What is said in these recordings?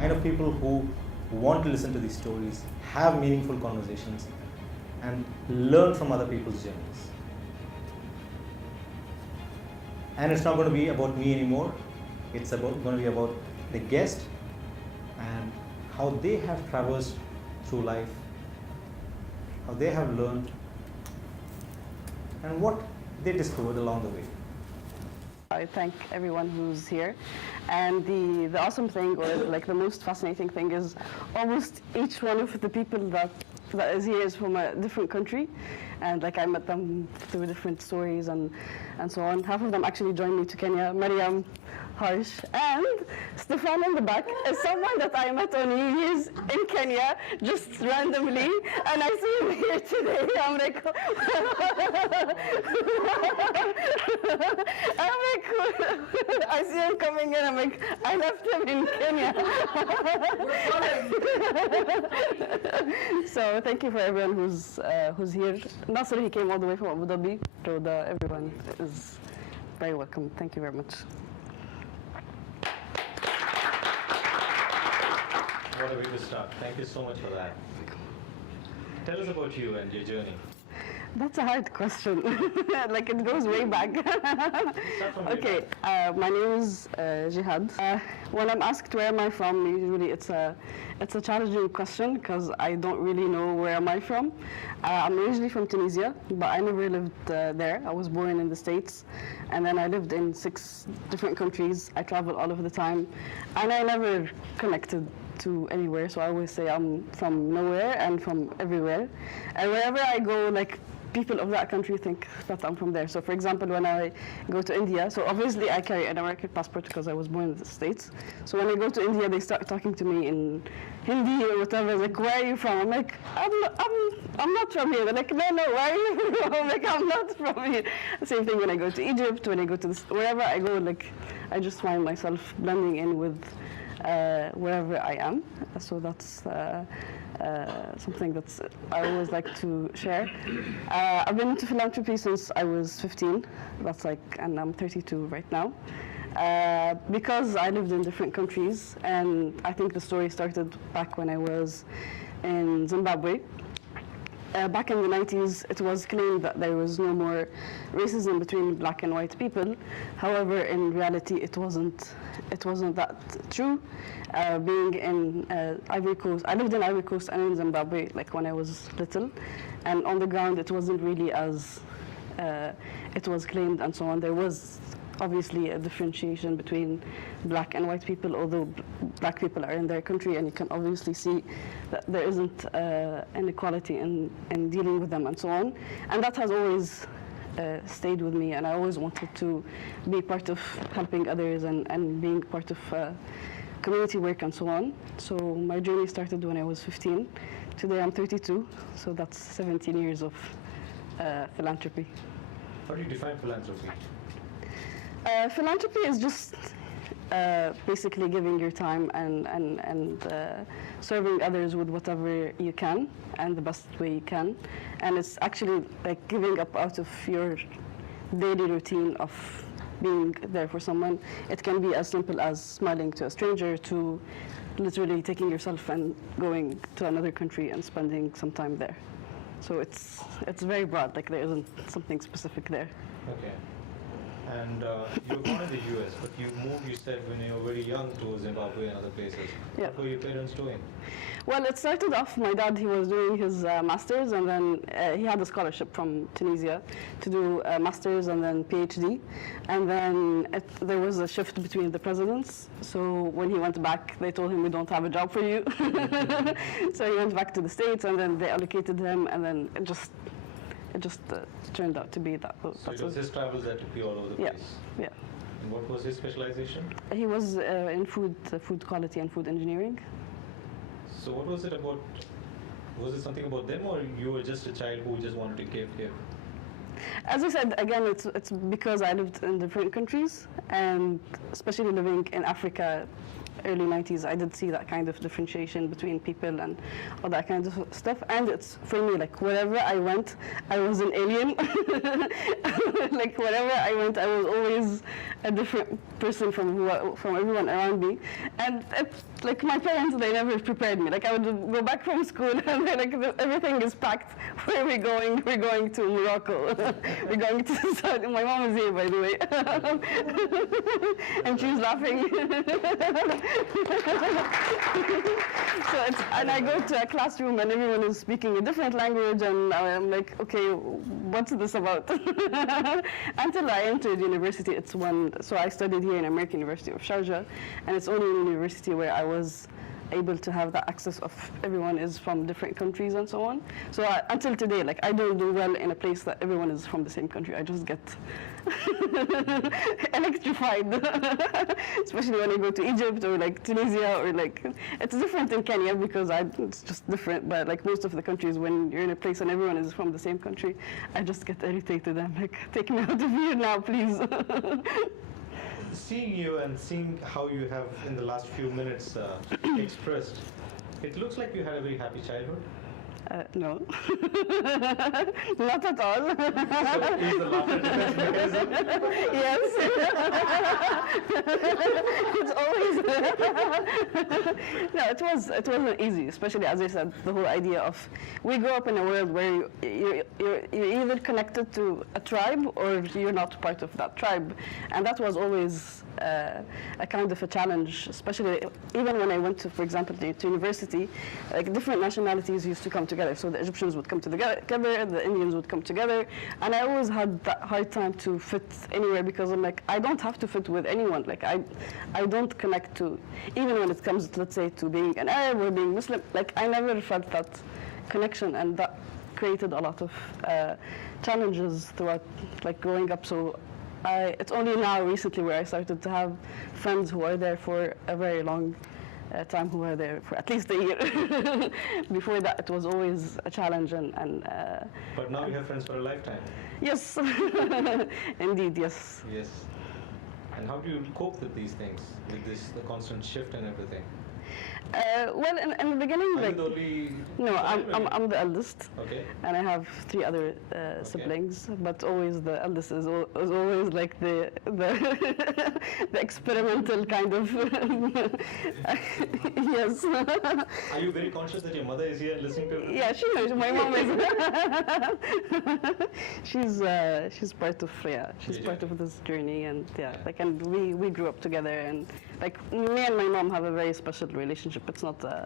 I know people who want to listen to these stories, have meaningful conversations, and learn from other people's journeys. And it's not going to be about me anymore. It's going to be about the guest and how they have traversed through life, how they have learned, and what they discovered along the way. I thank everyone who's here. And the awesome thing, or like the most fascinating thing, is almost each one of the people that is here is from a different country. And like I met them through different stories and so on. Half of them actually joined me to Kenya. Mariam, Harsh, and Stefan in the back is someone that I met on New Year's in Kenya, just randomly, and I see him here today. I'm like, I see him coming in, I'm like, I left him in Kenya. So thank you for everyone who's here. Nasser, he came all the way from Abu Dhabi, so everyone is very welcome. Thank you very much. What a way to start. Thank you so much for that. Tell us about you and your journey. That's a hard question. Like it goes way back. Okay, my name is Jihad. When I'm asked where am I from, usually it's a challenging question because I don't really know where am I from. I'm originally from Tunisia, but I never lived there. I was born in the States, and then I lived in 6 different countries. I travel all of the time, and I never connected to anywhere, so I always say I'm from nowhere and from everywhere. And wherever I go, like, people of that country think that I'm from there. So for example, when I go to India, so obviously I carry an American passport because I was born in the States. So when I go to India, they start talking to me in Hindi or whatever, like, where are you from? I'm like, I'm not from here. They're like, no, where are you from? I'm like, I'm not from here. Same thing when I go to Egypt, when I go to wherever I go, like, I just find myself blending in with wherever I am. So that's something that's I always like to share. I've been into philanthropy since I was 15. That's like, and I'm 32 right now. Because I lived in different countries, and I think the story started back when I was in Zimbabwe. Back in the 90s, it was claimed that there was no more racism between black and white people. However, in reality, it wasn't that true. Being in Ivory Coast, I lived in Ivory Coast and in Zimbabwe, like when I was little, and on the ground, it wasn't really as it was claimed and so on. There was obviously a differentiation between black and white people, although black people are in their country, and you can obviously see that there isn't inequality in dealing with them and so on. And that has always stayed with me, and I always wanted to be part of helping others and being part of community work and so on. So my journey started when I was 15. Today I'm 32, so that's 17 years of philanthropy. How do you define philanthropy? Philanthropy is just basically giving your time and serving others with whatever you can and the best way you can. And it's actually like giving up out of your daily routine of being there for someone. It can be as simple as smiling to a stranger to literally taking yourself and going to another country and spending some time there. So it's very broad, like there isn't something specific there. Okay. And you were born in the US, but you moved, you said, when you were very young to Zimbabwe and other places. Yeah. What were your parents doing? Well, it started off, my dad, he was doing his master's, and then he had a scholarship from Tunisia to do a master's and then PhD. And then there was a shift between the presidents. So when he went back, they told him, we don't have a job for you. So he went back to the States, and then they allocated him, and then it just turned out to be that. So it was his travels that took you all over the place? Yeah. And what was his specialization? He was in food quality and food engineering. So what was it about? Was it something about them, or you were just a child who just wanted to give here? As I said, again, it's because I lived in different countries, and especially living in Africa, early 90s, I did see that kind of differentiation between people and all that kind of stuff. And it's, for me, like, wherever I went, I was an alien. Like, wherever I went, I was always a different person from everyone around me, and like my parents, they never prepared me. Like I would go back from school and they're like, everything is packed. Where are we going? We're going to Morocco. We're going to Saudi. My mom is here, by the way, and she's laughing. And I go to a classroom and everyone is speaking a different language, and I'm like, okay, what's this about? Until I entered university, so I studied here in American University of Sharjah, and it's only a university where I was able to have that access of everyone is from different countries and so on. So until today, like I don't do well in a place that everyone is from the same country. I just get electrified, especially when I go to Egypt or like Tunisia or like, it's different in Kenya because it's just different, but like most of the countries, when you're in a place and everyone is from the same country, I just get irritated. I'm like, take me out of here now, please. Seeing you and seeing how you have in the last few minutes expressed, it looks like you had a very happy childhood. No, not at all. So is the laughter defense mechanism? Yes. It's always. No, it wasn't easy, especially as I said, the whole idea of we grow up in a world where you're either connected to a tribe or you're not part of that tribe, and that was always a kind of a challenge, especially even when I went to, for example, to university, like different nationalities used to come together. So the Egyptians would come together, the Indians would come together, and I always had that hard time to fit anywhere because I'm like, I don't have to fit with anyone. Like I don't connect to, even when it comes, let's say, to being an Arab or being Muslim, like I never felt that connection, and that created a lot of challenges throughout like growing up. So it's only now recently where I started to have friends who are there for a very long time, who are there for at least a year. Before that, it was always a challenge. But now you have friends for a lifetime. Yes, indeed, yes. Yes. And how do you cope with these things, with the constant shift and everything? Well, in the beginning, Are like, you the only no, I'm the eldest, okay. and I have 3 other siblings. But always the eldest is always like the the experimental kind of. Yes. Are you very conscious that your mother is here listening to? Yeah, she knows. My mom is. She's part of she's part of this journey, and like, and we grew up together, and like me and my mom have a very special relationship. It's not a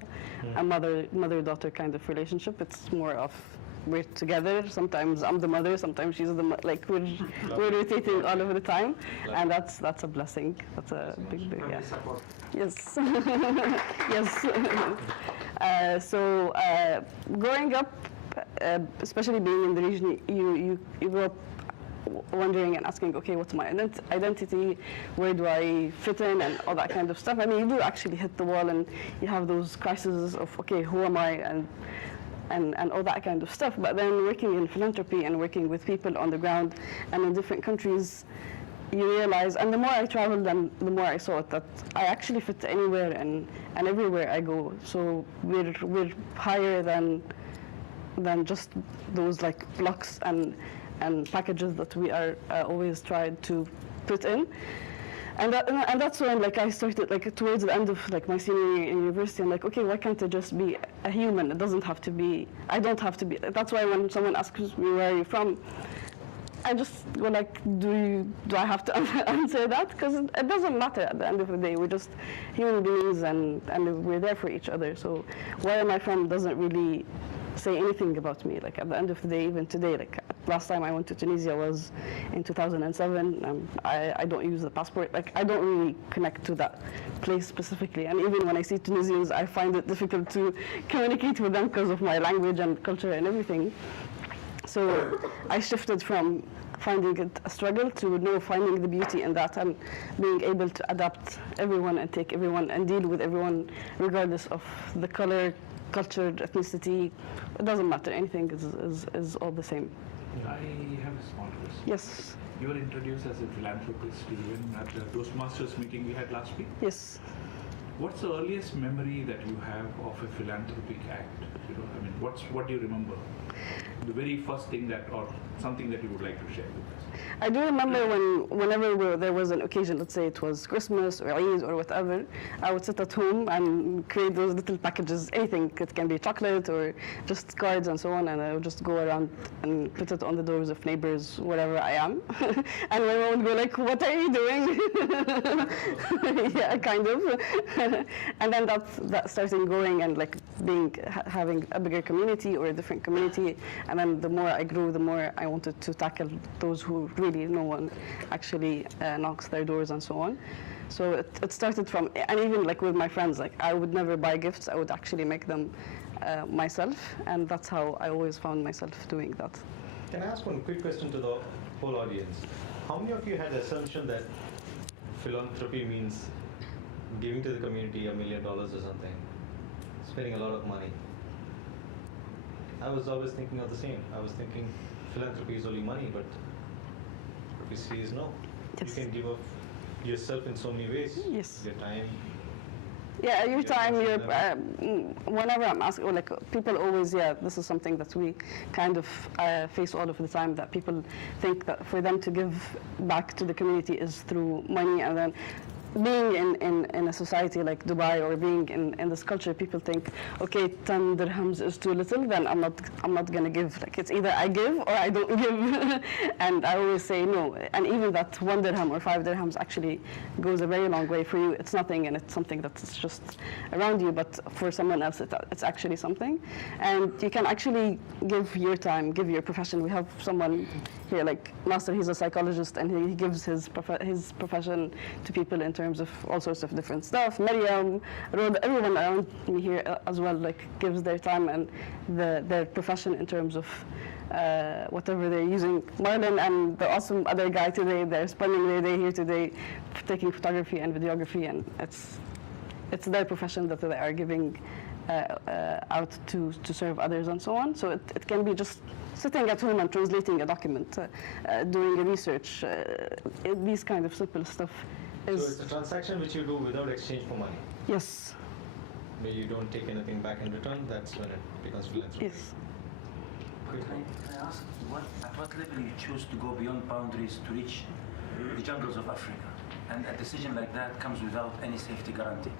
mother-daughter kind of relationship. It's more of we're together. Sometimes I'm the mother, sometimes she's the like we're rotating all over the time, and that's a blessing. That's a big yeah. Yes, yes. So growing up, especially being in the region, you grow up wondering and asking, okay, what's my identity? Where do I fit in? And all that kind of stuff. I mean, you do actually hit the wall, and you have those crises of, okay, who am I? And all that kind of stuff. But then working in philanthropy and working with people on the ground and in different countries, you realize, and the more I traveled and the more I saw it, that I actually fit anywhere and everywhere I go. So we're higher than just those like blocks and packages that we are always tried to put in. And that's when like I started, like towards the end of like my senior year in university, I'm like, okay, why can't I just be a human? It doesn't have to be, I don't have to be. That's why when someone asks me where are you from, I just go like, do I have to answer that? Because it doesn't matter at the end of the day. We're just human beings, and we're there for each other. So where am I from doesn't really say anything about me. Like at the end of the day, even today, like last time I went to Tunisia was in 2007. I don't use the passport. Like I don't really connect to that place specifically. And even when I see Tunisians, I find it difficult to communicate with them because of my language and culture and everything. So I shifted from finding it a struggle to finding the beauty in that and being able to adapt everyone and take everyone and deal with everyone regardless of the color, culture, ethnicity. It doesn't matter. Anything is all the same. I have a small question. Yes. You were introduced as a philanthropist even at the Toastmasters meeting we had last week. Yes. What's the earliest memory that you have of a philanthropic act? You know, I mean, what do you remember? The very first thing that, or something that you would like to share with us? I do remember whenever there was an occasion, let's say it was Christmas or Eid or whatever, I would sit at home and create those little packages, anything. It can be chocolate or just cards and so on, and I would just go around and put it on the doors of neighbors, wherever I am. And my mom would go like, what are you doing? Yeah, kind of. And then that started going and like having a bigger community or a different community. And then the more I grew, the more I wanted to tackle those who really no one actually knocks their doors and so on. So it started from, and even like with my friends, like I would never buy gifts, I would actually make them myself, and that's how I always found myself doing that. Can I ask one quick question to the whole audience? How many of you had the assumption that philanthropy means giving to the community $1 million or something, spending a lot of money? I was always thinking of the same. I was thinking philanthropy is only money, but what we see is no. Yes. You can give up yourself in so many ways. Yes. Your time. Yeah, your time, whenever I'm asked, or like people always, this is something that we kind of face all of the time, that people think that for them to give back to the community is through money, and then being in a society like Dubai or being in this culture, people think, okay, 10 dirhams is too little, then I'm not gonna give. Like it's either I give or I don't give. And I always say no. And even that 1 dirham or 5 dirhams actually goes a very long way for you. It's nothing, and it's something that's just around you, but for someone else it's actually something. And you can actually give your time, give your profession. We have someone here like Nasser, he's a psychologist, and he gives his profession to people in terms of all sorts of different stuff. Maryam, Rod, everyone around me here as well like gives their time and their profession in terms of whatever they're using. Marlon and the awesome other guy today, they're spending their day here today taking photography and videography, and it's their profession that they are giving out to serve others and so on. So it can be just sitting at home and translating a document, doing a research, these kind of simple stuff. So it's a transaction which you do without exchange for money. Yes. Where you don't take anything back in return, that's when it becomes philanthropy. Yes. Can I ask, at what level you choose to go beyond boundaries to reach the jungles of Africa? And a decision like that comes without any safety guarantee.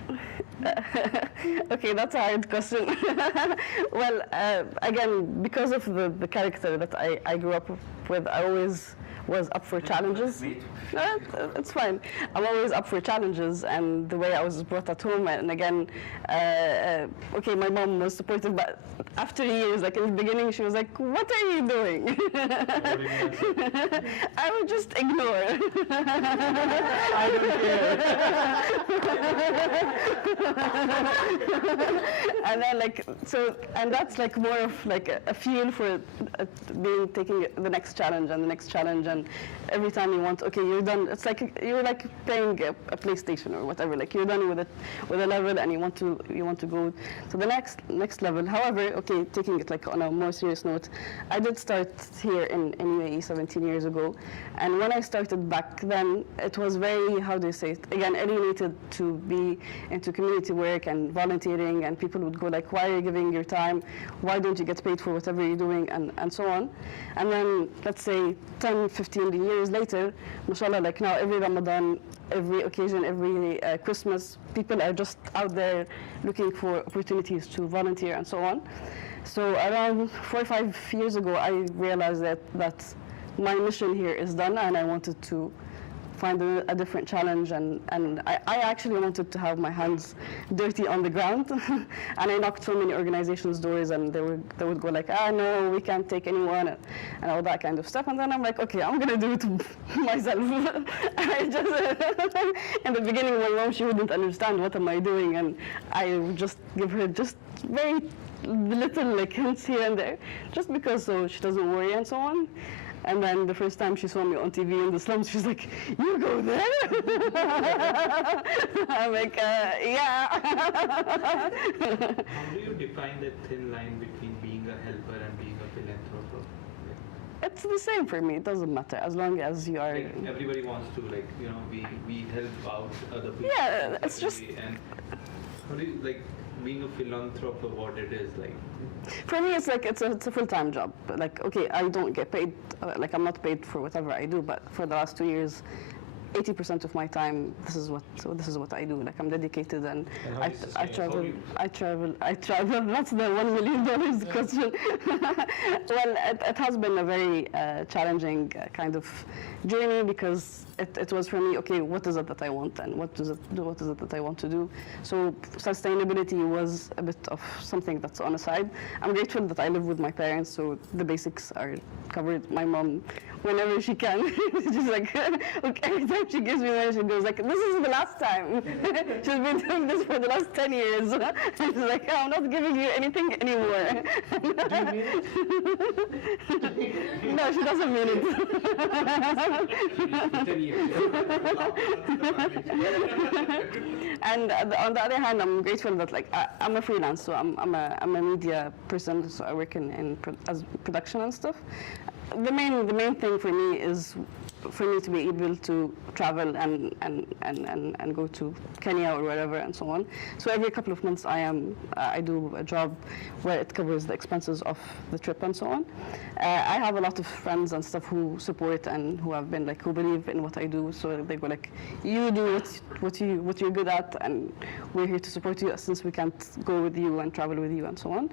Okay, that's a hard question. Well, again, because of the character that I grew up with, I always was up for challenges. It's fine. I'm always up for challenges, and the way I was brought at home, and again, okay, my mom was supportive, but after years, like in the beginning, she was like, "What are you doing?" I would just ignore. I don't care. And then and that's like more of like a feel for taking the next challenge and the next challenge, and every time you want, okay, you're done. It's like you're like playing a PlayStation or whatever. Like you're done with a level, and you want to go to the next level. However, okay, taking it like on a more serious note, I did start here in UAE 17 years ago, and when I started back then, it was very, how do you say it, again, alienated to be into community work and volunteering, and people would go like, why are you giving your time? Why don't you get paid for whatever you're doing, and so on. And then, let's say 10, 15 years later, mashallah, like now every Ramadan, every occasion, every Christmas, people are just out there looking for opportunities to volunteer and so on. So around 4 or 5 years ago, I realized that my mission here is done, and I wanted to find a different challenge, and I actually wanted to have my hands dirty on the ground. And I knocked so many organizations' doors, and they would go like, no, we can't take anyone, and all that kind of stuff. And then I'm like, okay, I'm gonna do it myself. I just in the beginning, my mom, she wouldn't understand what am I doing, and I would just give her just very little like hints here and there, just because so she doesn't worry and so on. And then the first time she saw me on TV in the slums, she's like, "You go there?" I'm like, "Yeah." How do you define that thin line between being a helper and being a philanthropist? It's the same for me. It doesn't matter as long as you are. Like everybody wants to, like, you know, we help out other people. Yeah, it's just. And how do you, like, being a philanthropist, what it is like? For me, it's like it's a full-time job. Like, okay, I don't get paid. Like, I'm not paid for whatever I do. But for the last 2 years, 80% of my time, this is what I do. Like, I'm dedicated, and I travel. I travel. That's the $1 million question. Well, it has been a very challenging kind of journey, because it was for me, okay, what is it that I want, and what is it that I want to do? So sustainability was a bit of something that's on the side. I'm grateful that I live with my parents, so the basics are covered. My mom, whenever she can, she's like, okay, every time she gives me money, she goes like, this is the last time. She's been doing this for the last 10 years. And she's like, I'm not giving you anything anymore. Do you mean it? No, she doesn't mean it. 10 years. And on the other hand, I'm grateful that, like, I'm a freelance, so I'm a media person, so I work as production and stuff. The main thing for me is for me to be able to travel and go to Kenya or wherever and so on. So every couple of months I do a job where it covers the expenses of the trip and so on. I have a lot of friends and stuff who support and who have been like, who believe in what I do. So they go like, you do what you're good at, and we're here to support you since we can't go with you and travel with you and so on.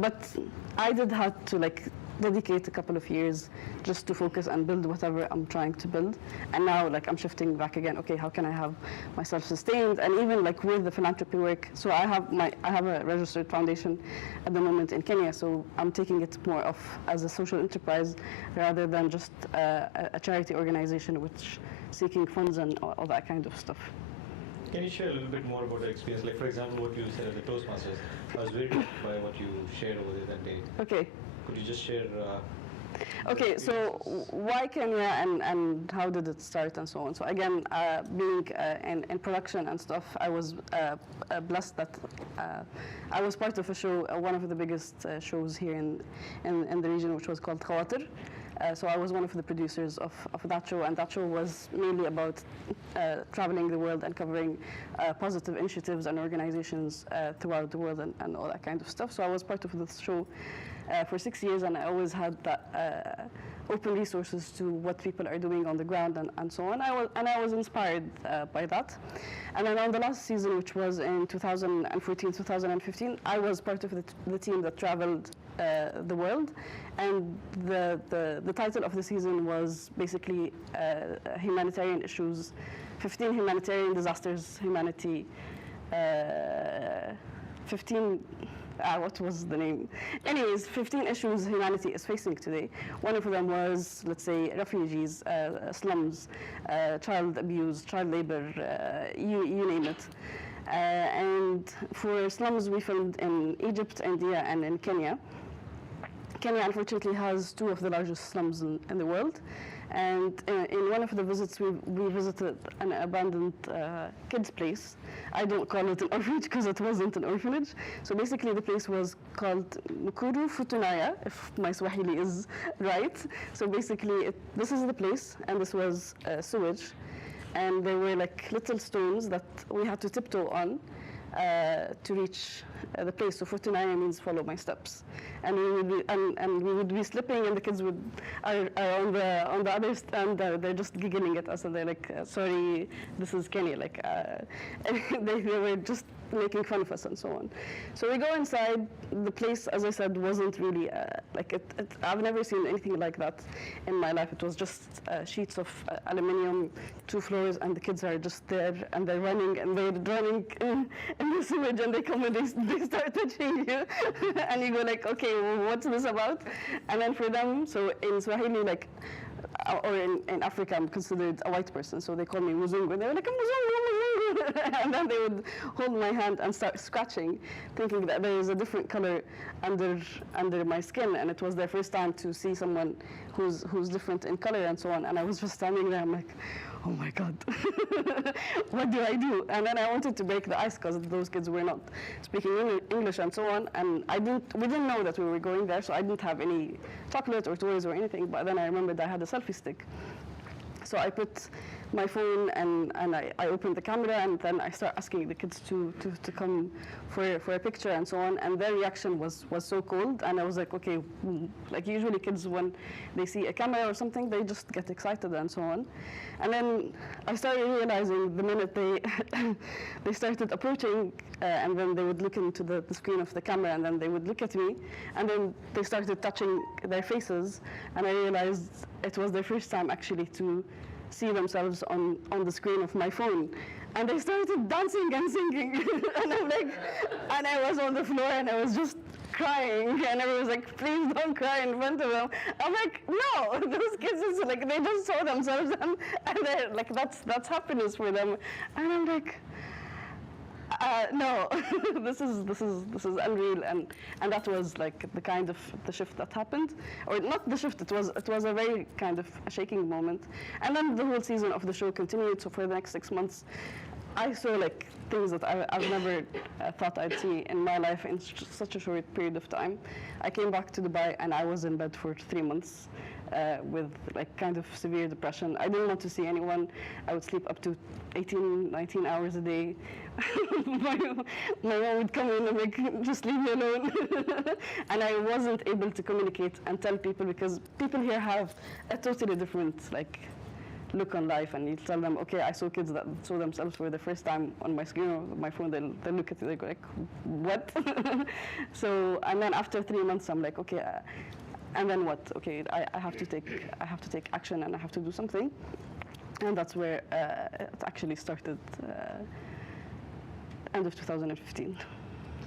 But I did have to like dedicate a couple of years just to focus and build whatever I'm trying to build. And now, like, I'm shifting back again. Okay, how can I have myself sustained? And even like with the philanthropy work, so I have a registered foundation at the moment in Kenya. So I'm taking it more of as a social enterprise rather than just a charity organization which seeking funds and all that kind of stuff. Can you share a little bit more about the experience? Like, for example, what you said at the Toastmasters. I was very touched by what you shared over there that day. Okay. Could you just share? Okay, so why Kenya and how did it start and so on? So again, being in production and stuff, I was blessed that I was part of a show, one of the biggest shows here in the region, which was called Khawatir. So I was one of the producers of that show, and that show was mainly about traveling the world and covering positive initiatives and organizations throughout the world and all that kind of stuff. So I was part of this show for 6 years, and I always had that open resources to what people are doing on the ground and so on. I was inspired by that. And then on the last season, which was in 2014, 2015, I was part of the team that traveled the world, and the title of the season was basically humanitarian issues, 15 humanitarian disasters humanity, 15. What was the name? Anyways, 15 issues humanity is facing today. One of them was, let's say, refugees, slums, child abuse, child labor, you name it. And for slums, we filmed in Egypt, India, and in Kenya. Kenya, unfortunately, has 2 of the largest slums in the world. And in one of the visits, we visited an abandoned kids' place. I don't call it an orphanage because it wasn't an orphanage. So basically, the place was called Mukuru Futunaya, if my Swahili is right. So basically, this is the place, and this was sewage. And there were like little stones that we had to tiptoe on to reach the place. So Futunaya means follow my steps. And we would be slipping, and the kids are on the other stand. They're just giggling at us, and they're like, "Sorry, this is Kenya." Like, they were just making fun of us and so on. So we go inside. The place, as I said, wasn't really like it. I've never seen anything like that in my life. It was just sheets of aluminium, 2 floors, and the kids are just there, and they're running, and they're drowning in the sewage, and they come and they start touching you, and you go like, okay, well, what's this about? And then for them, so in Swahili, like, or in Africa, I'm considered a white person, so they call me Muzungu. They were like, Muzungu, And then they would hold my hand and start scratching, thinking that there is a different color under my skin, and it was their first time to see someone who's different in color and so on. And I was just standing there, I'm like, oh my God, what do I do? And then I wanted to break the ice because those kids were not speaking English and so on. And we didn't know that we were going there, so I didn't have any chocolate or toys or anything. But then I remembered I had a selfie stick. So I put my phone and I opened the camera, and then I start asking the kids to come for a picture and so on, and their reaction was so cold, and I was like, okay, like usually kids when they see a camera or something, they just get excited and so on. And then I started realizing the minute they started approaching, and then they would look into the screen of the camera, and then they would look at me, and then they started touching their faces, and I realized it was their first time actually to see themselves on the screen of my phone. And they started dancing and singing. And I'm like, and I was on the floor and I was just crying, and everyone was like, please don't cry in front of them. I'm like, no, those kids is like, they just saw themselves and they're like, that's happiness for them. And I'm like, no, this is unreal, and that was like the kind of the shift that happened, or not the shift. It was a very kind of a shaking moment, and then the whole season of the show continued. So for the next 6 months, I saw like things that I've never thought I'd see in my life in such a short period of time. I came back to Dubai and I was in bed for 3 months. With like kind of severe depression. I didn't want to see anyone. I would sleep up to 18, 19 hours a day. my mom would come in and like, just leave me alone. And I wasn't able to communicate and tell people, because people here have a totally different like look on life, and you tell them, okay, I saw kids that saw themselves for the first time on my screen or my phone, they'll look at it, they go like, what? So, and then after 3 months, I'm like, okay, and then what? Okay, I have to take action, and I have to do something, and that's where it actually started. End of 2015.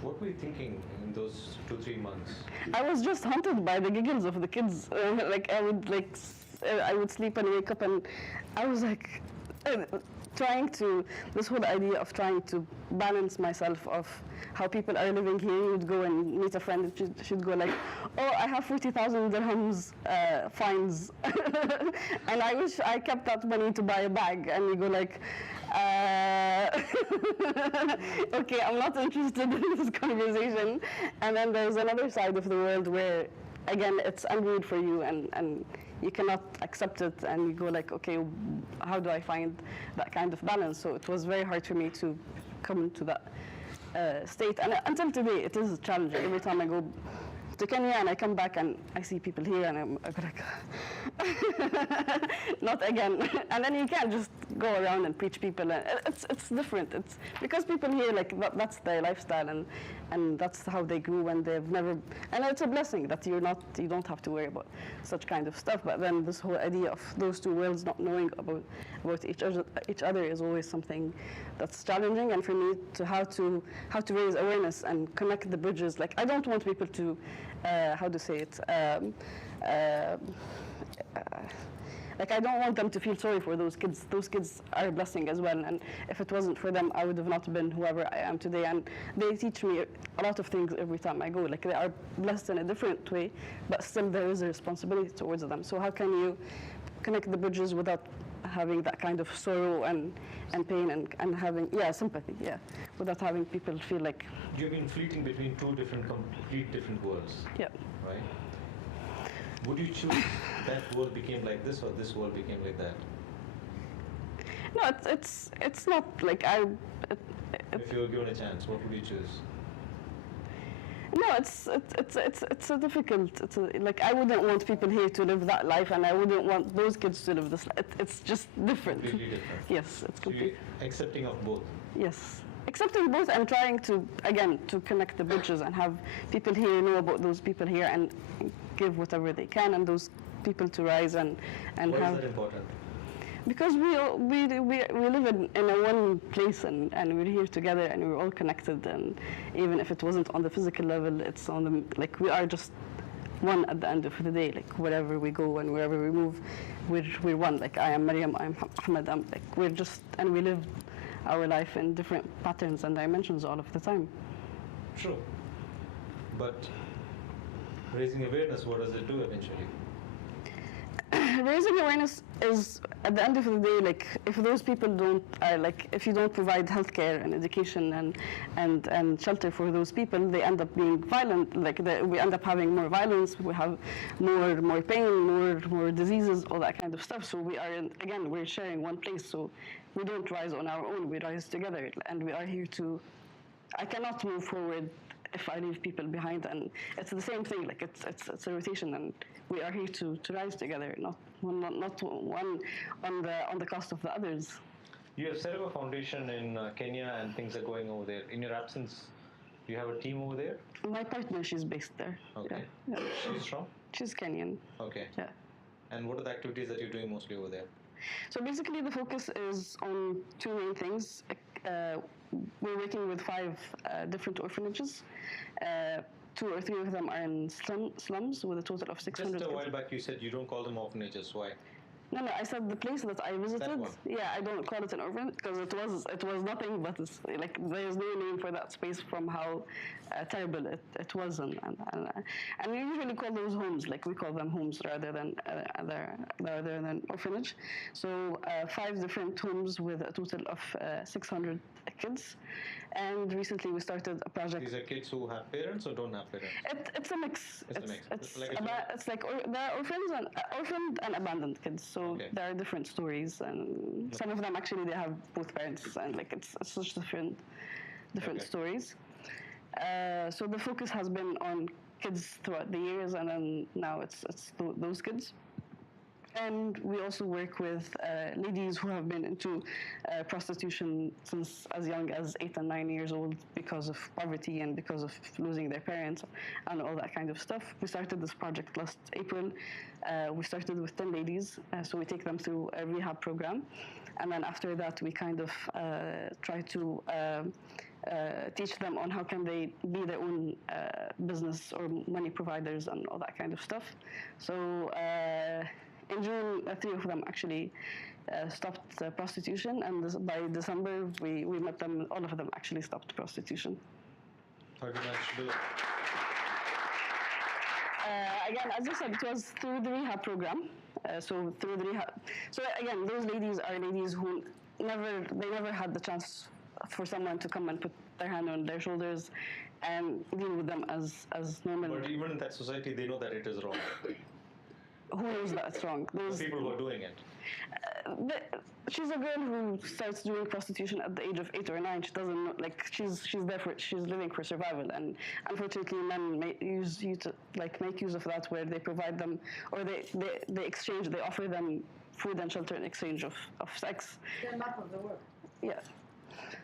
What were you thinking in those 2-3 months? I was just haunted by the giggles of the kids. I would sleep and wake up, and I was like this whole idea of trying to balance myself of how people are living here. You would go and meet a friend, and she'd go like, oh, I have 40,000 dirhams fines, and I wish I kept that money to buy a bag. And you go like, okay, I'm not interested in this conversation. And then there's another side of the world where, again, it's unreal for you, and you cannot accept it, and you go like, okay, how do I find that kind of balance? So it was very hard for me to come to that state, and until today it is challenging. Every time I go to Kenya and I come back and I see people here, and I go like, not again. And then you can't just go around and preach people. And it's different. It's because people here, like that's their lifestyle, and that's how they grew, and they've never. And it's a blessing that you don't have to worry about such kind of stuff. But then this whole idea of those two worlds not knowing about each other is always something that's challenging. And for me, how to raise awareness and connect the bridges. Like I don't want people to. How to say it? Like I don't want them to feel sorry for those kids. Those kids are a blessing as well, and if it wasn't for them, I would have not been whoever I am today. And they teach me a lot of things every time I go. Like they are blessed in a different way, but still there is a responsibility towards them. So how can you connect the bridges without having that kind of sorrow and pain and having sympathy, without having people feel like You've been fleeting between two complete different worlds. Yeah. Right? Would you choose that world became like this, or this world became like that? No, it's not like If you were given a chance, what would you choose? No, it's a difficult. Like I wouldn't want people here to live that life, and I wouldn't want those kids to live this life. It's just different. Completely different. Yes, it's So completely. you're accepting of both. Yes, accepting both and trying to connect the bridges and have people here know about those people here and give whatever they can, and those people to rise and Why have. is that important? Because we live in a one place, and we're here together, and we're all connected, and even if it wasn't on the physical level, it's on the, like we are just one at the end of the day. Like wherever we go and wherever we move, we're one. Like I am Maryam, I'm Ahmed, like we're just, and we live our life in different patterns and dimensions all of the time. True. But raising awareness, what does it do eventually? Raising awareness is, at the end of the day, like if those people don't, like if you don't provide healthcare and education and shelter for those people, they end up being violent. Like we end up having more violence, we have more pain, more diseases, all that kind of stuff. So we are again, we're sharing one place. So we don't rise on our own. We rise together, and we are here to. I cannot move forward if I leave people behind, and it's the same thing. Like it's a rotation, and we are here to rise together, not one on the cost of the others. You have set up a foundation in Kenya, and things are going over there. In your absence, do you have a team over there? My partner, she's based there. Okay. Yeah. She's from? She's Kenyan. Okay. Yeah. And what are the activities that you're doing mostly over there? So basically, the focus is on two main things. We're working with 5 different orphanages. 2 or 3 of them are in slums with a total of 600 Just a while kids. back you said you don't call them orphanages. Why? No, I said the place that I visited. one. Yeah, I don't call it an orphanage because it was nothing but it's like there's no name for that space from how terrible it was, and we usually call those homes. Like we call them homes rather than orphanage. So 5 different homes with a total of 600 kids, and recently we started a project. These are kids who have parents or don't have parents? It's a mix. It's a mix. It's like there are orphaned and abandoned kids. So Okay. there are different stories, and some of them actually they have both parents, and like it's such different Okay. stories. So the focus has been on kids throughout the years, and then now it's those kids. And we also work with ladies who have been into prostitution since as young as 8 and 9 years old because of poverty and because of losing their parents and all that kind of stuff. We started this project last April. We started with 10 ladies, so we take them through a rehab program. And then after that, we kind of try to teach them on how can they be their own business or money providers and all that kind of stuff. So in June, 3 of them actually stopped prostitution, and by December, we met them, all of them actually stopped prostitution. How did you manage to do it? Again, as I said, it was through the rehab program. So through the rehab. So again, those ladies are ladies who never had the chance for someone to come and put their hand on their shoulders and deal with them as normal. But even in that society, they know that it is wrong. Who knows that it's wrong? The people who are doing it. She's a girl who starts doing prostitution at the age of 8 or 9. She doesn't know, like she's living for survival, and unfortunately, men make use of that, where they provide them, or they exchange, they offer them food and shelter in exchange of sex. The map of the world. Yeah.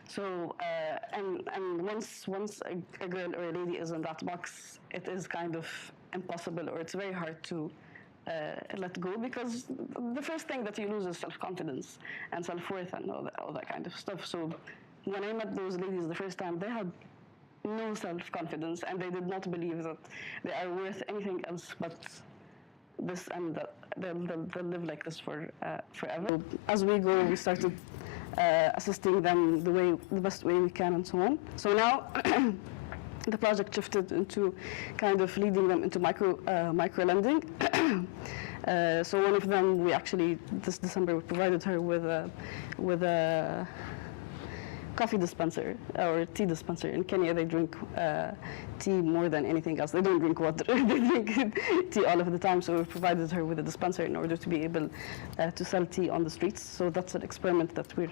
So and once a girl or a lady is in that box, it is kind of impossible, or it's very hard to let go, because the first thing that you lose is self-confidence and self-worth and all that kind of stuff. So when I met those ladies the first time, they had no self-confidence, and they did not believe that they are worth anything else but this, and that they'll live like this for forever. As we go, we started assisting them the best way we can, and so on. So now the project shifted into kind of leading them into micro lending. So one of them, we actually this December we provided her with a coffee dispenser or tea dispenser. In Kenya, they drink tea more than anything else. They don't drink water. They drink tea all of the time. So we provided her with a dispenser in order to be able to sell tea on the streets. So that's an experiment that we're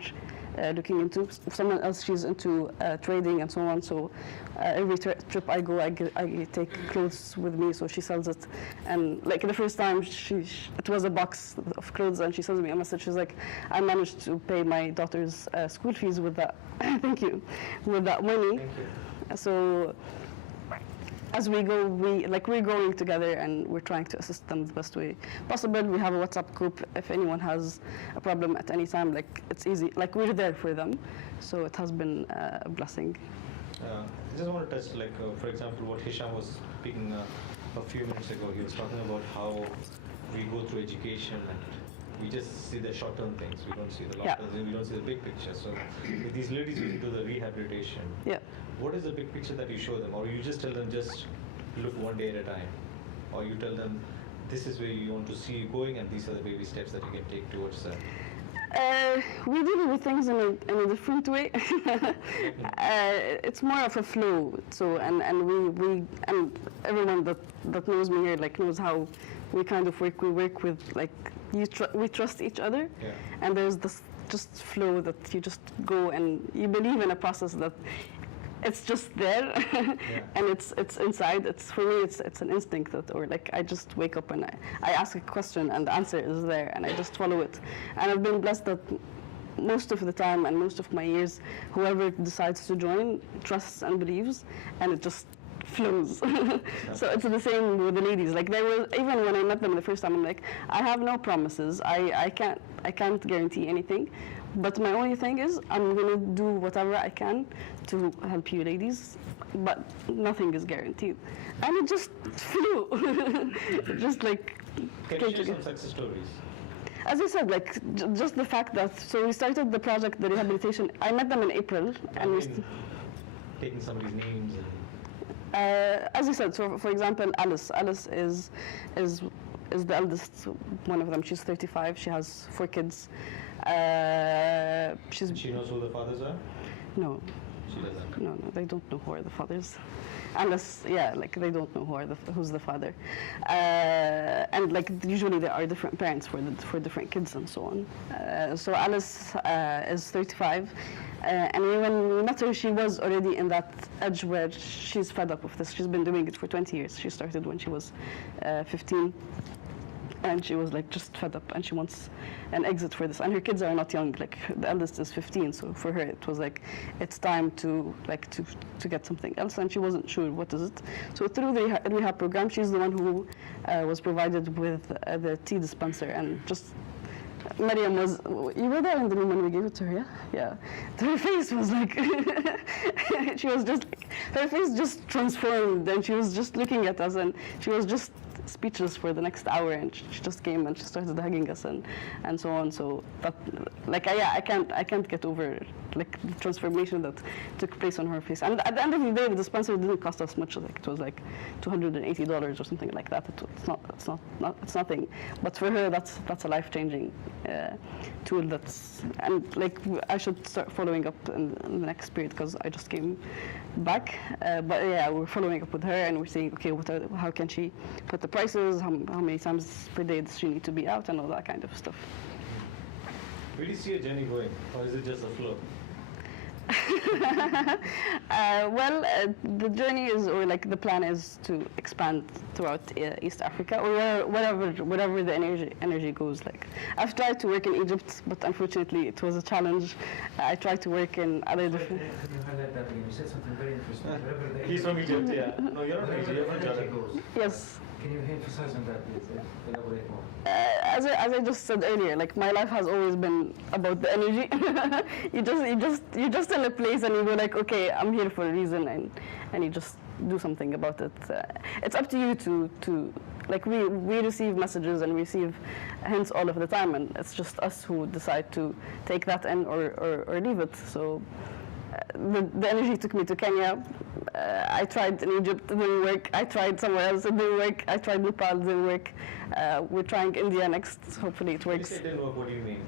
looking into. Someone else, she's into trading and so on. So every trip I go, I take clothes with me, so she sells it. And like the first time, it was a box of clothes, and she sends me a message. She's like, I managed to pay my daughter's school fees with that. Thank you. With that money. Thank you. So as we go, we're growing together, and we're trying to assist them the best way possible. We have a WhatsApp group. If anyone has a problem at any time, like it's easy. Like we're there for them. So it has been a blessing. I just want to touch, like, for example, what Hisham was speaking a few minutes ago. He was talking about how we go through education and we just see the short-term things. We don't see the Yeah. long-term. We don't see the big picture. So with these ladies, we do the rehabilitation. Yeah. What is the big picture that you show them, or you just tell them just look one day at a time, or you tell them this is where you want to see you going, and these are the baby steps that you can take towards that. We deal with things in a different way. It's more of a flow. So and we and everyone that knows me here like knows how we kind of work. We work with like we trust each other, Yeah. and there's this just flow that you just go and you believe in a process that it's just there, and it's inside. It's for me. It's an instinct that, or like I just wake up and I ask a question and the answer is there, and I just follow it. And I've been blessed that most of the time and most of my years, whoever decides to join trusts and believes, and it just flows. So it's the same with the ladies. Like they were, even when I met them the first time, I'm like, I have no promises. I can't guarantee anything. But my only thing is, I'm gonna do whatever I can to help you ladies, but nothing is guaranteed. And it just flew. It just like Can came you share together. some success stories? As I said, like just the fact that, so we started the project, the rehabilitation, I met them in April, and we Taking somebody's names and as I said, so for example, Alice is the eldest one of them. She's 35. She has 4 kids. she knows who the fathers are? No, She doesn't. no, they don't know who are the fathers. Unless, like they don't know who's the father. And like usually there are different parents for different kids and so on. So Alice is 35. And when we met her, she was already in that edge where she's fed up with this. She's been doing it for 20 years. She started when she was 15. And she was like just fed up, and she wants an exit for this. And her kids are not young. Like the eldest is 15, so for her it was like it's time to get something else, and she wasn't sure what is it. So through the rehab program, she's the one who was provided with the tea dispenser, and just Maryam was. You were there in the room when we gave it to her, yeah. Her face was like she was just her face just transformed, and she was just looking at us, and she was just speechless for the next hour, and she just came and she started hugging us and so on. So that, like, I can't get over like the transformation that took place on her face. And at the end of the day, the dispenser didn't cost us much. Like it was like $280 or something like that. It's nothing. But for her, that's a life-changing tool. And like I should start following up in the next period because I just came back. But yeah, we're following up with her and we're saying, okay, how can she put the prices? How many times per day does she need to be out and all that kind of stuff. Where do you see your journey going, or is it just a flow? The journey is, or like the plan is to expand throughout East Africa, or wherever the energy goes. Like I've tried to work in Egypt, but unfortunately it was a challenge. I tried to work in other different. Can you highlight that again? You said something very interesting. Wherever the He's from Egypt, yeah. No, you're not from Egypt, you're from energy Jordan. goes. Yes. Can you emphasize on that, please? Elaborate more. As I just said earlier, like my life has always been about the energy. you're just in a place and you go like, okay, I'm here for a reason, and you just do something about it. It's up to you to like we receive messages and receive hints all of the time, and it's just us who decide to take that in or leave it. So the energy took me to Kenya. I tried in Egypt, it didn't work. I tried somewhere else, it didn't work. I tried Nepal, it didn't work. We're trying India next, hopefully it works. When you say it didn't work, what do you mean?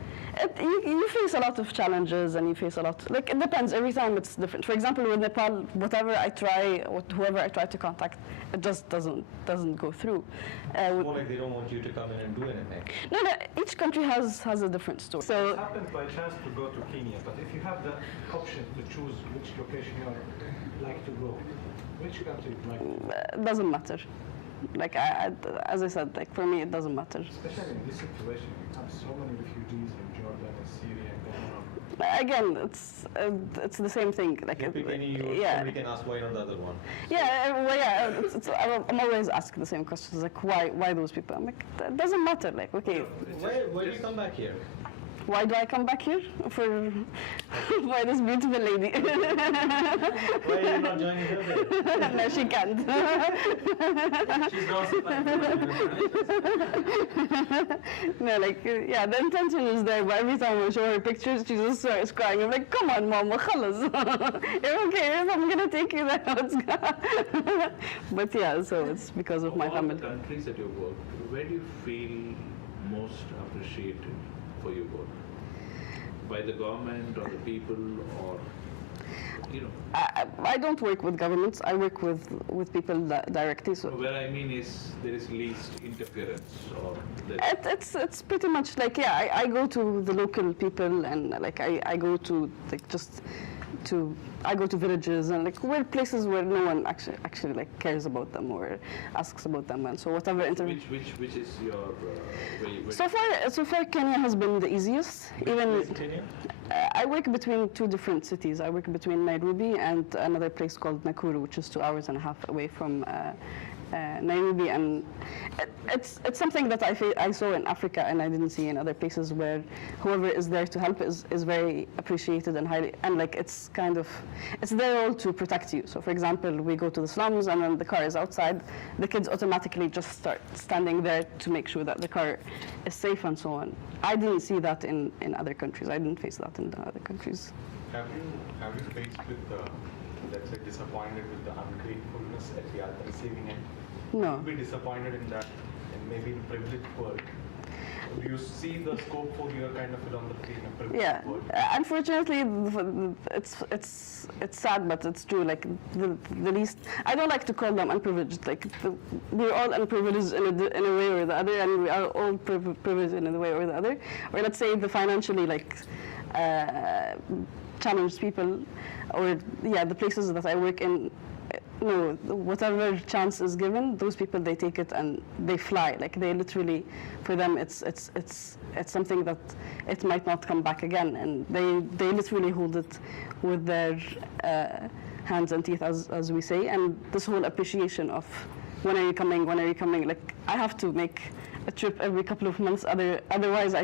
You face a lot of challenges, and you face a lot, like it depends, every time it's different. For example, with Nepal, whoever I try to contact, it just doesn't go through. It's more like they don't want you to come in and do anything. No, each country has a different story. It So happened by chance to go to Kenya, but if you have the option to choose which location you like to go, which country you'd like to go? it doesn't matter. Like as I said, like for me, it doesn't matter. Especially in this situation, you have so many refugees in Jordan and Syria and Lebanon. Again, it's the same thing. Like You pick any, yeah. somebody can ask why not the other one. I'm always asking the same questions, like why those people? I'm like, it doesn't matter. Like, okay, Why do you come back here? Why do I come back here for this beautiful lady? Why are you not joining her there? No, she can't. She's also No, like, yeah, the intention is there, but every time I show her pictures, she just starts crying. I'm like, come on, Mama, khalas. You're okay if I'm going to take you there. But yeah, so it's because of my all family. the countries that you work, where do you feel most appreciated for your work? By the government or the people, or I don't work with governments. I work with people directly. So where I mean is there is least interference, or it's pretty much like, yeah, I go to the local people, and like I go to like just to I go to villages and like places where no one actually like cares about them or asks about them, and so whatever which is your So far Kenya has been the easiest. Even Where's Kenya? I work between two different cities. I work between Nairobi and another place called Nakuru, which is 2.5 hours away from Nairobi, and it's something that I saw in Africa and I didn't see in other places, where whoever is there to help is very appreciated and highly, and like it's their role to protect you. So for example, we go to the slums and when the car is outside, the kids automatically just start standing there to make sure that the car is safe and so on. I didn't see that in other countries. I didn't face that in the other countries. Have you faced with let's say disappointed with the ungratefulness at the other receiving end? No. Be disappointed in that, and maybe in privileged world. Do you see the scope for your kind of philanthropy in a privileged Yeah, world? unfortunately, it's sad, but it's true. Like the least, I don't like to call them unprivileged. Like we're all unprivileged in a way or the other, and we are all privileged in a way or the other. Or let's say the financially challenged people, or yeah, the places that I work in. No, whatever chance is given, those people, they take it and they fly. Like they literally, for them, it's something that it might not come back again, and they literally hold it with their hands and teeth, as we say. And this whole appreciation of when are you coming? When are you coming? Like I have to make a trip every couple of months. Otherwise,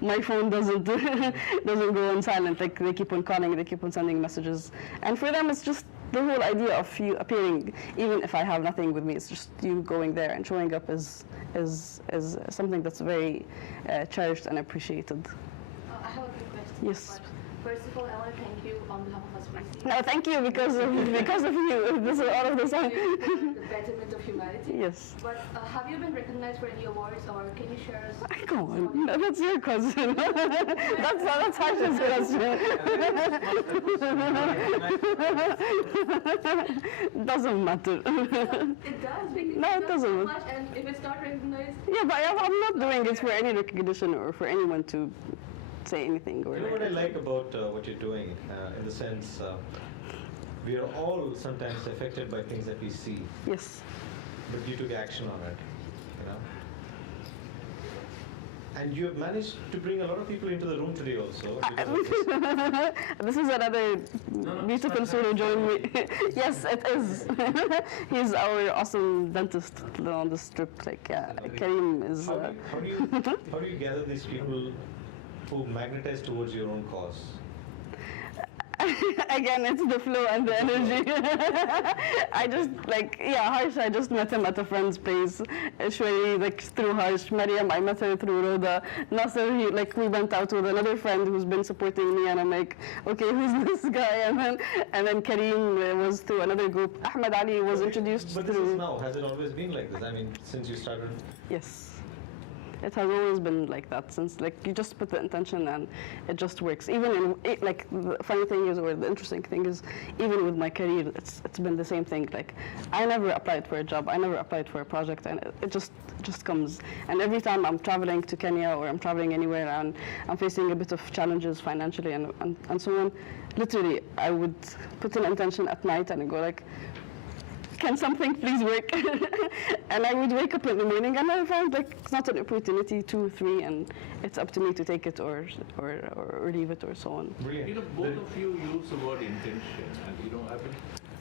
my phone doesn't go on silent. Like they keep on calling, they keep on sending messages, and for them, it's just the whole idea of you appearing, even if I have nothing with me. It's just you going there and showing up is something that's very cherished and appreciated. I have a quick question. Yes. First of all, I want to thank you on behalf of us. No, thank you because of you. This is all of this. The betterment of humanity. Yes. But have you been recognized for any awards, or can you share us? Come on, that's your question. that's Harsha's question. Doesn't matter. It does. Because No, it doesn't. So much, and if it's not recognized. Yeah, but I'm not doing it for any recognition or for anyone to say anything. Or You know what I like about what you're doing, in the sense, we are all sometimes affected by things that we see, Yes. but you took action on it, And you have managed to bring a lot of people into the room today also. because of this. This is another beautiful soul who joined me. Yes, it is. He's our awesome dentist on this trip. Like, Karim is. How do you gather these people who magnetize towards your own cause? Again, it's the flow and the energy. I just Harsh, I just met him at a friend's place. Shwari, through Harsh. Mariam, I met her through Rhoda. Nasser, we went out with another friend who's been supporting me, and I'm like, okay, who's this guy? And then Kareem was through another group. Ahmed Ali was introduced But through. this is now. Has it always been like this? I mean, since you started. Yes. It has always been like that, since you just put the intention and it just works. Even in the funny thing is, or the interesting thing is, even with my career, it's been the same thing. Like I never applied for a job, I never applied for a project, and it just comes. And every time I'm traveling to Kenya or I'm traveling anywhere and I'm facing a bit of challenges financially and so on, literally I would put an intention at night and go like, can something please work? And I would wake up in the morning and I found it's not an opportunity, 2, 3, and it's up to me to take it or leave it or so on. Brilliant. Both of you use the word intention,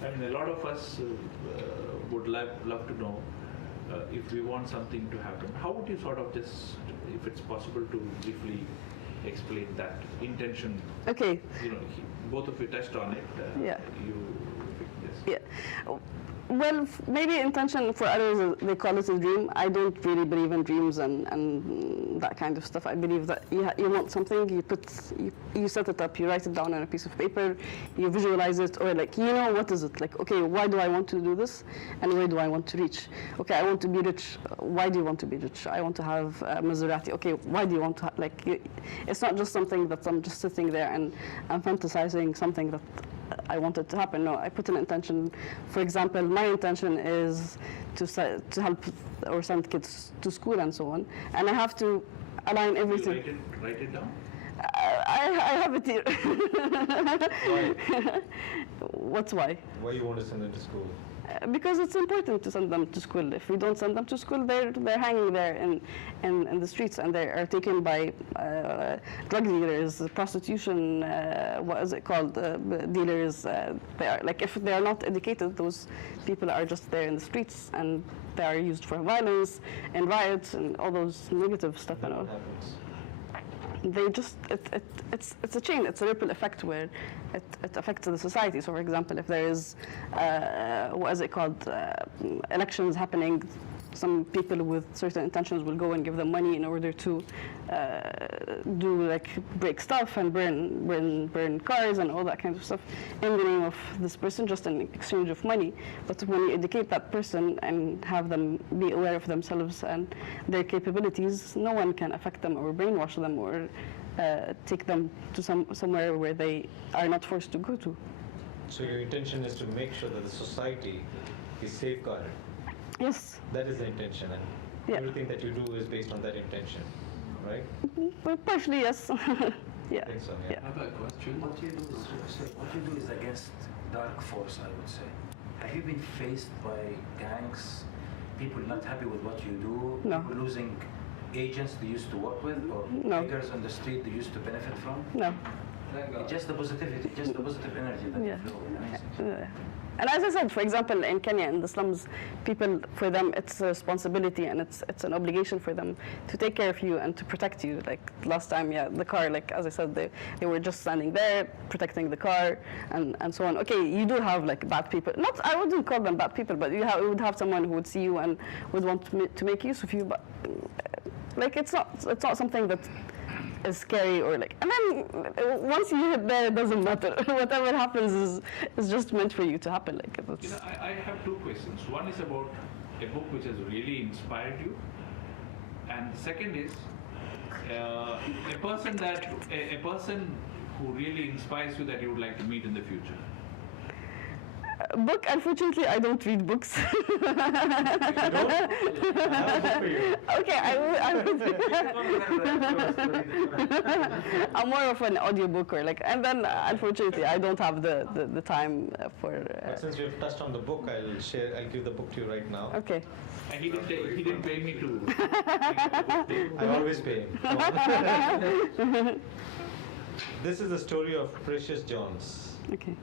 and a lot of us would love to know if we want something to happen. How would you sort of just, if it's possible to briefly explain that intention? Okay. Both of you touched on it. Yeah. Yes. Yeah. Well, maybe intention for others, they call it a dream. I don't really believe in dreams and that kind of stuff. I believe that you want something, you set it up, you write it down on a piece of paper, you visualize it, or like, what is it? Like, okay, why do I want to do this? And where do I want to reach? Okay, I want to be rich. Why do you want to be rich? I want to have a Maserati. Okay, why do you want to, it's not just something that I'm just sitting there and I'm fantasizing something that I want it to happen. No, I put an intention. For example, my intention is to help or send kids to school and so on, and I have to align everything. You write it down? I have it here. Why? What's why? Why you want to send them to school? Because it's important to send them to school. If we don't send them to school, they're hanging there in the streets, and they are taken by drug dealers, prostitution, what is it called, dealers. They are if they are not educated, those people are just there in the streets, and they are used for violence and riots and all those negative stuff. Then what happens? They just it's a chain. It's a ripple effect where it affects the society. So, for example, if there is what is it called, elections happening, some people with certain intentions will go and give them money in order to break stuff and burn cars and all that kind of stuff in the name of this person, just in exchange of money. But when you educate that person and have them be aware of themselves and their capabilities, no one can affect them or brainwash them or take them to somewhere where they are not forced to go to. So your intention is to make sure that the society is safeguarded. Yes. That is the intention, and everything that you do is based on that intention, right? Well, partially, yes. Yeah. I think so, Yeah. I have a question. What you do is against dark force, I would say. Have you been faced by gangs, people not happy with what you do, No. people losing agents they used to work with, or No. figures on the street they used to benefit from? No. Just the positivity, just the positive energy that Yeah. you feel. Amazing. And as I said, for example, in Kenya, in the slums, people, for them, it's a responsibility and it's an obligation for them to take care of you and to protect you. Like last time, the car, as I said, they were just standing there, protecting the car and so on. Okay, you do have bad people. I wouldn't call them bad people, but you would have someone who would see you and would want to make use of you. But it's not something that is scary or and then once you hit there, it doesn't matter. Whatever happens is just meant for you to happen. I have two questions. One is about a book which has really inspired you, and the second is a person who really inspires you that you would like to meet in the future. Book, unfortunately, I don't read books. You don't? I have a book for you. Okay, I'm more of an audiobook and then unfortunately I don't have the time for. But since we have touched on the book, I'll give the book to you right now. Okay. And he didn't pay me to. I always pay him. This is the story of Precious Johns. Okay.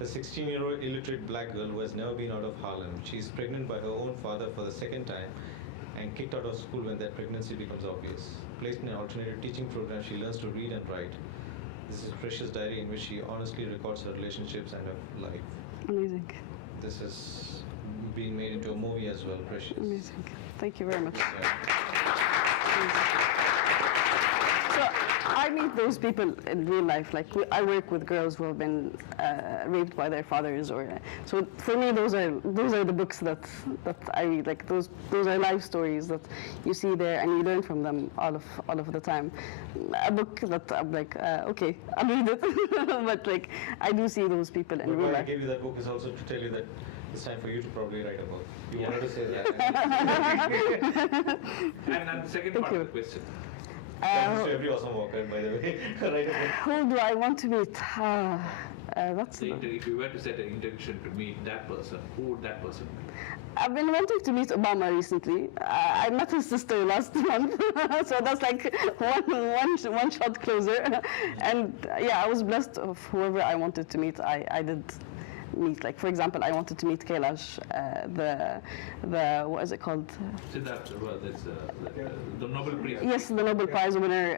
A 16-year-old illiterate black girl who has never been out of Harlem. She is pregnant by her own father for the second time and kicked out of school when that pregnancy becomes obvious. Placed in an alternative teaching program, she learns to read and write. This is Precious' diary in which she honestly records her relationships and her life. Amazing. This is being made into a movie as well, Precious. Amazing. Thank you very much. Yeah. So I meet those people in real life. I work with girls who have been raped by their fathers, so for me those are the books that I read. Those are life stories that you see there and you learn from them all of the time. A book that I'm okay, I'll read it, but I do see those people in real Why I life. gave you that book is also to tell you that it's time for you to probably write a book. You wanted to say that. And the second part of the question. Thanks to every awesome walker, by the way. Write a book. Who do I want to meet? That's. If you were to set an intention to meet that person, who would that person be? I've been wanting to meet Obama recently. I met his sister last month, so that's one shot closer. And I was blessed of whoever I wanted to meet. I did meet. Like, for example, I wanted to meet Kailash, the what is it called? Siddhartha, well, that's the Nobel Prize. Yes, the Nobel Prize winner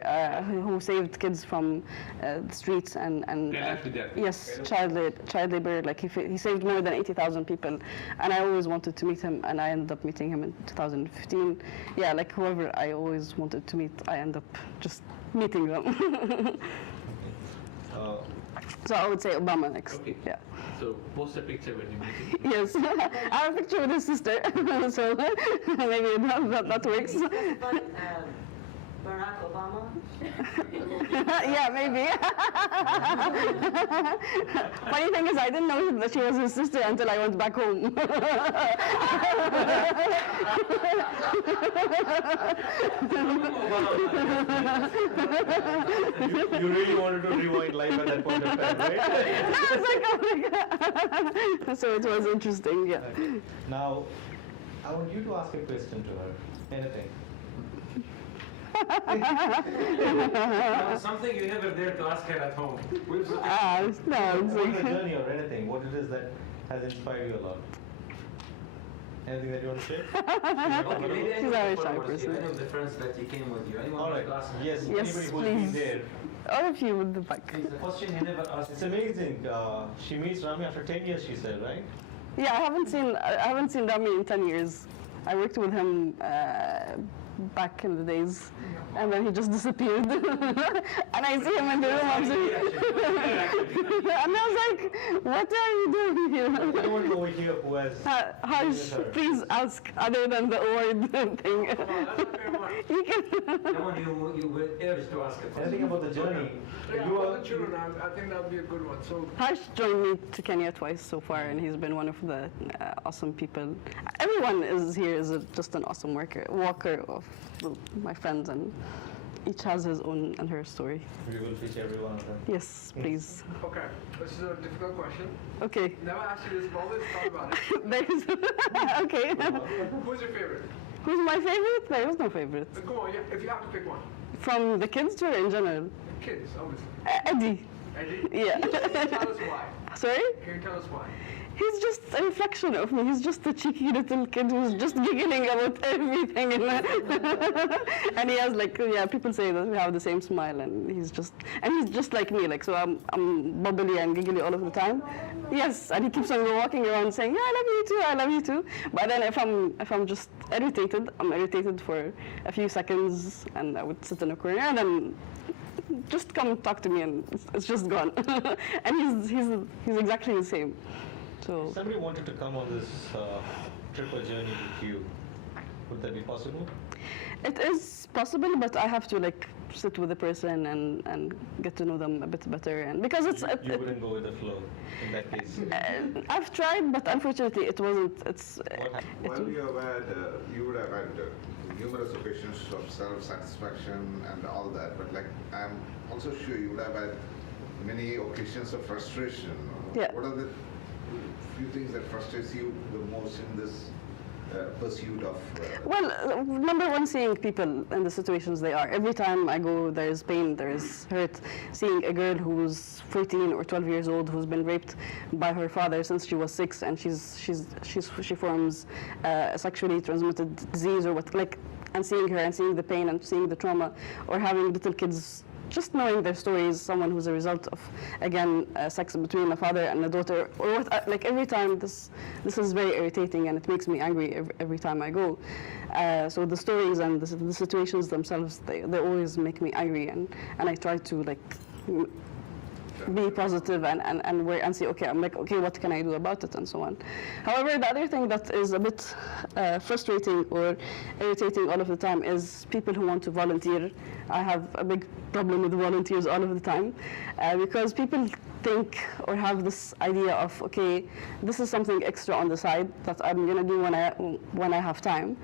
who saved kids from the streets and Kailash Vidyarthi. yes, child labor. Like he saved more than 80,000 people, and I always wanted to meet him, and I ended up meeting him in 2015. Yeah, like whoever I always wanted to meet, I end up just meeting them. So I would say Obama next. Okay. Yeah. So post a picture when you meet him. Yes, I have a picture with his sister, so maybe that works. Barack Obama? Yeah, maybe. Funny thing is, I didn't know that she was his sister until I went back home. You really wanted to rewind life at that point of time, right? I was like, oh my God. So it was interesting, yeah. Now, I want you to ask a question to her. Anything. Something you never dare to ask her at home. We'll protect you. No, it's What's the like, journey or anything? What it is that has inspired you a lot? Anything that you want to share? Okay, maybe She's a very shy followers here, person. any of the friends that you came with you, anyone All right. wants to ask? Yes. Yes, Anybody who's please. been there. all of you with the back. It's a question he never asked. It's amazing. She meets Rami after 10 years, she said, right? Yeah, I haven't seen Rami in 10 years. I worked with him back in the days, and then he just disappeared. And I see him in the room, and I was like, what are you doing here? Anyone over here who has... Harsh, please ask other than the award thing. You can. Come on, you were urged to ask a question. Anything about the journey? Yeah, You about are... the children, I think that would be a good one. So, Harsh joined me to Kenya twice so far, and he's been one of the awesome people. Everyone is just an awesome walker of my friends, and each has his own and her story. We will feature every one of them. Yes, please. okay, this is a difficult question. Okay. Never asked you this, but always thought about it. There's okay. Who's your favorite? Who's my favorite? There is no favorite. Go on, yeah, if you have to pick one. From the kids or in general? Kids, obviously. Eddie. Eddie? Yeah. Tell us why. Sorry? Can you tell us why? He's just a reflection of me. He's just a cheeky little kid who's just giggling about everything. And he has people say that we have the same smile, and he's just like me. Like, so I'm bubbly and giggly all of the time. Yes, and he keeps on walking around saying, yeah, I love you too, I love you too. But then if I'm just irritated, I'm irritated for a few seconds, and I would sit in a corner, and then just come talk to me, and it's just gone. And he's exactly the same. So If somebody wanted to come on this trip or journey with you, would that be possible? it is possible, but I have to sit with the person and get to know them a bit better, and because You wouldn't go with the flow in that case. I've tried, but unfortunately it wasn't. While you have had, you would have had numerous occasions of self-satisfaction and all that, but I'm also sure you would have had many occasions of frustration. Yeah. What are the few things that frustrates you the most in this pursuit of? Well, number one, seeing people in the situations they are. Every time I go, there is pain, there is hurt. Seeing a girl who's 14 or 12 years old who's been raped by her father since she was 6, and she forms a sexually transmitted disease or what, and seeing her and seeing the pain and seeing the trauma, or having little kids. Just knowing their stories, someone who's a result of, again, sex between a father and a daughter, or what, every time this is very irritating, and it makes me angry every time I go. So the stories and the situations themselves, they always make me angry, and I try to be positive and say, okay, okay, what can I do about it, and so on. However, the other thing that is a bit frustrating or irritating all of the time is people who want to volunteer. I have a big problem with volunteers all of the time, because people think or have this idea of, okay, this is something extra on the side that I'm gonna do when I have time,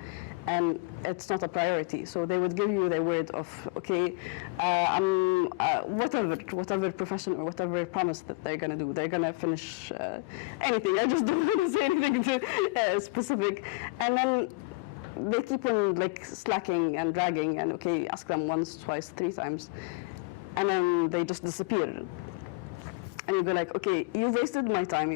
and it's not a priority. So they would give you their word of, okay, whatever profession or whatever promise that they're gonna do, they're gonna finish anything. I just don't want to say anything specific, and then they keep on slacking and dragging, and okay, ask them once, twice, 3 times, and then they just disappear. And you go okay, you wasted my time.